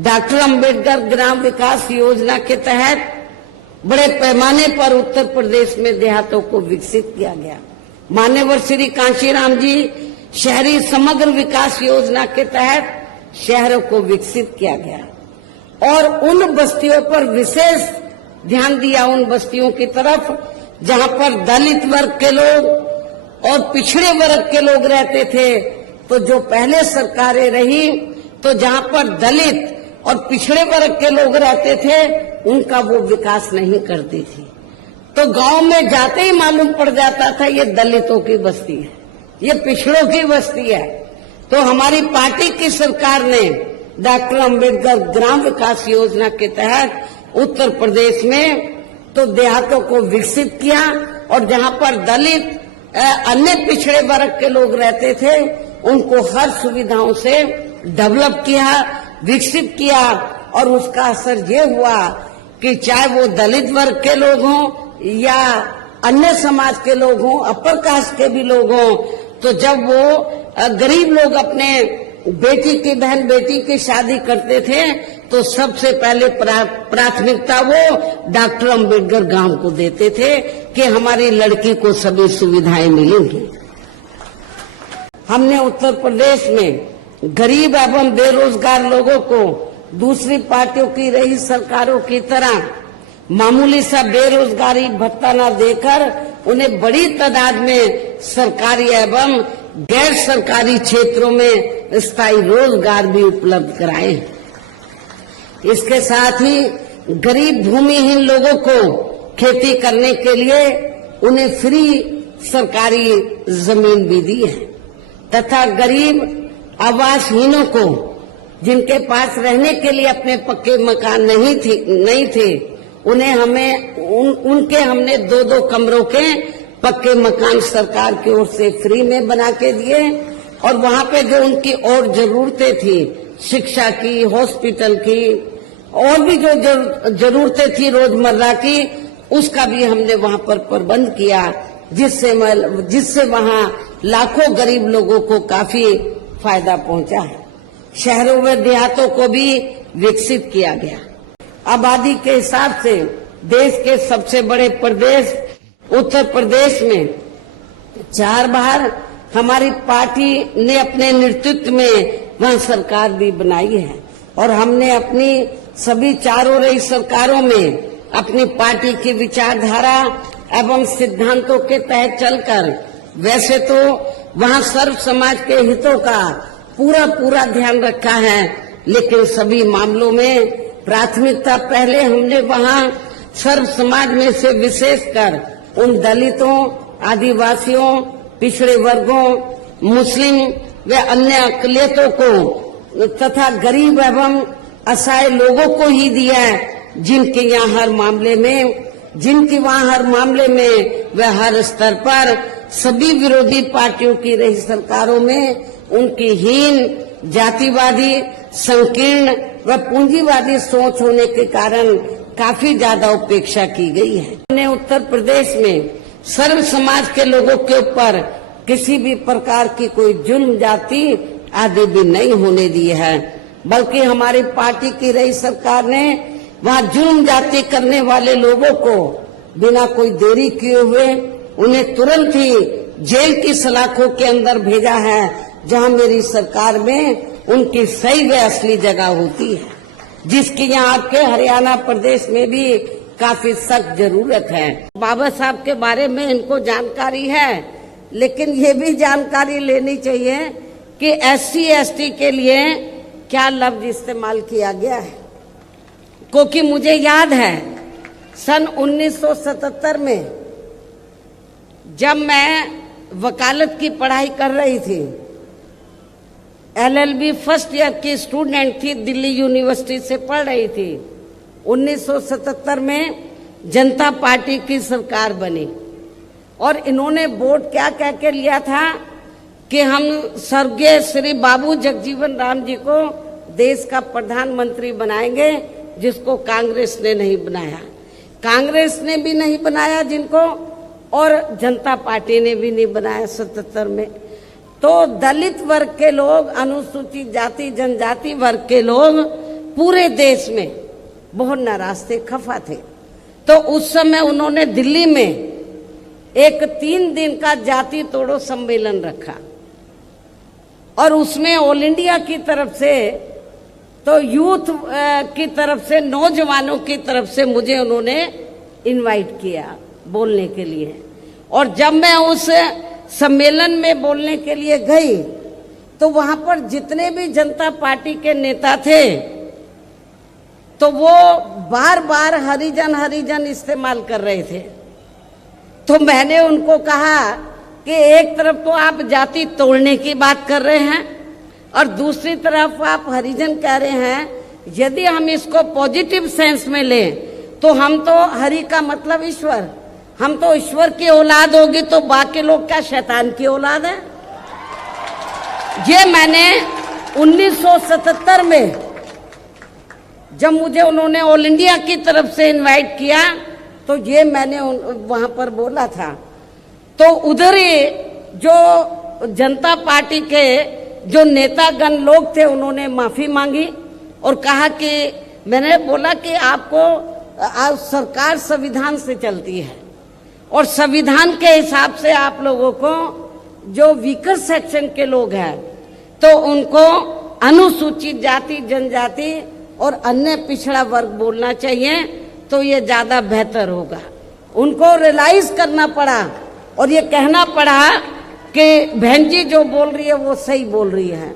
Doctor Ambedkar ग्राम विकास योजना के तहत बड़े पैमाने पर उत्तर प्रदेश में देहातों को विकसित किया गया। माननीय श्री कांशीराम जी शहरी समग्र विकास योजना के तहत शहरों को विकसित किया गया और उन बस्तियों पर विशेष ध्यान दिया, उन बस्तियों की तरफ जहां पर दलित वर्ग के लोग और पिछड़े वर्ग के लोग रहते थे। तो जो पहले सरकारें रही तो जहां पर दलित और पिछड़े वर्ग के लोग रहते थे उनका वो विकास नहीं करती थी। तो गांव में जाते ही मालूम पड़ जाता था ये दलितों की बस्ती है, ये पिछड़ों की बस्ती है। तो हमारी पार्टी की सरकार ने डॉक्टर अंबेडकर ग्राम विकास योजना के तहत उत्तर प्रदेश में तो देहातों को विकसित किया और जहां पर दलित अन्य पिछड़े वर्ग के लोग रहते थे उनको हर सुविधाओं से डेवलप किया, विकसित किया और उसका असर ये हुआ कि चाहे वो दलित वर्ग के लोग हों या अन्य समाज के लोग हों, अपर कास्ट के भी लोग हों, तो जब वो गरीब लोग अपने बेटी की बहन बेटी की शादी करते थे तो सबसे पहले प्राथमिकता वो डॉक्टर अंबेडकर गांव को देते थे कि हमारी लड़की को सभी सुविधाएं मिलेंगी। हमने उत्तर प्रदेश में गरीब एवं बेरोजगार लोगों को दूसरी पार्टियों की रही सरकारों की तरह मामूली सा बेरोजगारी भत्ता न देकर उन्हें बड़ी तादाद में सरकारी एवं गैर सरकारी क्षेत्रों में स्थायी रोजगार भी उपलब्ध कराए। इसके साथ ही गरीब भूमिहीन लोगों को खेती करने के लिए उन्हें फ्री सरकारी जमीन भी दी है तथा गरीब आवासहीनों को जिनके पास रहने के लिए अपने पक्के मकान नहीं थे उन्हें हमने 2-2 कमरों के पक्के मकान सरकार की ओर से फ्री में बना के दिए और वहां पे जो उनकी और जरूरतें थी शिक्षा की, हॉस्पिटल की और भी जो जरूरतें थी रोजमर्रा की उसका भी हमने वहां पर प्रबंध किया जिससे वहां लाखों गरीब लोगों को काफी फायदा पहुंचा है। शहरों व देहातों को भी विकसित किया गया। आबादी के हिसाब से देश के सबसे बड़े प्रदेश उत्तर प्रदेश में 4 बार हमारी पार्टी ने अपने नेतृत्व में वहां सरकार भी बनाई है और हमने अपनी सभी चारों रही सरकारों में अपनी पार्टी की विचारधारा एवं सिद्धांतों के तहत चलकर वैसे तो वहां सर्व समाज के हितों का पूरा ध्यान रखा है, लेकिन सभी मामलों में प्राथमिकता पहले हमने वहां सर्व समाज में से विशेषकर उन दलितों, आदिवासियों, पिछड़े वर्गों, मुस्लिम व अन्य अकलियतों को तथा गरीब एवं असहाय लोगों को ही दिया है जिनकी वहां हर मामले में व हर स्तर पर सभी विरोधी पार्टियों की रही सरकारों में उनकी हीन, जातिवादी, संकीर्ण व पूंजीवादी सोच होने के कारण काफी ज्यादा उपेक्षा की गई है। हमने उत्तर प्रदेश में सर्व समाज के लोगों के ऊपर किसी भी प्रकार की कोई जुल्म जाति आदि भी नहीं होने दी है, बल्कि हमारी पार्टी की रही सरकार ने वहां जुल्म जाति करने वाले लोगों को बिना कोई देरी किए हुए उन्हें तुरंत ही जेल की सलाखों के अंदर भेजा है, जहां मेरी सरकार में उनकी सही व असली जगह होती है, जिसकी यहाँ आपके हरियाणा प्रदेश में भी काफी सख्त जरूरत है। बाबा साहब के बारे में इनको जानकारी है, लेकिन ये भी जानकारी लेनी चाहिए कि SC ST के लिए क्या लफ्ज इस्तेमाल किया गया है, क्योंकि मुझे याद है सन 1977 में जब मैं वकालत की पढ़ाई कर रही थी, LLB फर्स्ट ईयर की स्टूडेंट थी, दिल्ली यूनिवर्सिटी से पढ़ रही थी। 1977 में जनता पार्टी की सरकार बनी और इन्होंने वोट क्या कह के लिया था कि हम स्वर्गीय श्री बाबू जगजीवन राम जी को देश का प्रधानमंत्री बनाएंगे, जिसको कांग्रेस ने नहीं बनाया। कांग्रेस ने भी नहीं बनाया जिनको, और जनता पार्टी ने भी नहीं बनाया 77 में। तो दलित वर्ग के लोग, अनुसूचित जाति जनजाति वर्ग के लोग पूरे देश में बहुत नाराज थे, खफा थे। तो उस समय उन्होंने दिल्ली में एक 3 दिन का जाति तोड़ो सम्मेलन रखा और उसमें ऑल इंडिया की तरफ से, तो यूथ की तरफ से, नौजवानों की तरफ से मुझे उन्होंने इनवाइट किया बोलने के लिए। और जब मैं उस सम्मेलन में बोलने के लिए गई तो वहां पर जितने भी जनता पार्टी के नेता थे तो वो बार बार हरिजन हरिजन इस्तेमाल कर रहे थे। तो मैंने उनको कहा कि एक तरफ तो आप जाति तोड़ने की बात कर रहे हैं और दूसरी तरफ आप हरिजन कह रहे हैं। यदि हम इसको पॉजिटिव सेंस में लें तो हम तो हरि का मतलब ईश्वर, हम तो ईश्वर की औलाद होगी, तो बाकी लोग क्या शैतान की औलाद है? ये मैंने 1977 में जब मुझे उन्होंने ऑल इंडिया की तरफ से इनवाइट किया तो ये मैंने वहां पर बोला था। तो उधर ही जो जनता पार्टी के जो नेतागण लोग थे उन्होंने माफी मांगी और कहा कि, मैंने बोला कि आपको सरकार संविधान से चलती है और संविधान के हिसाब से आप लोगों को जो वीकर सेक्शन के लोग हैं तो उनको अनुसूचित जाति, जनजाति और अन्य पिछड़ा वर्ग बोलना चाहिए, तो ये ज्यादा बेहतर होगा। उनको रियलाइज करना पड़ा और ये कहना पड़ा कि बहन जी जो बोल रही है वो सही बोल रही है।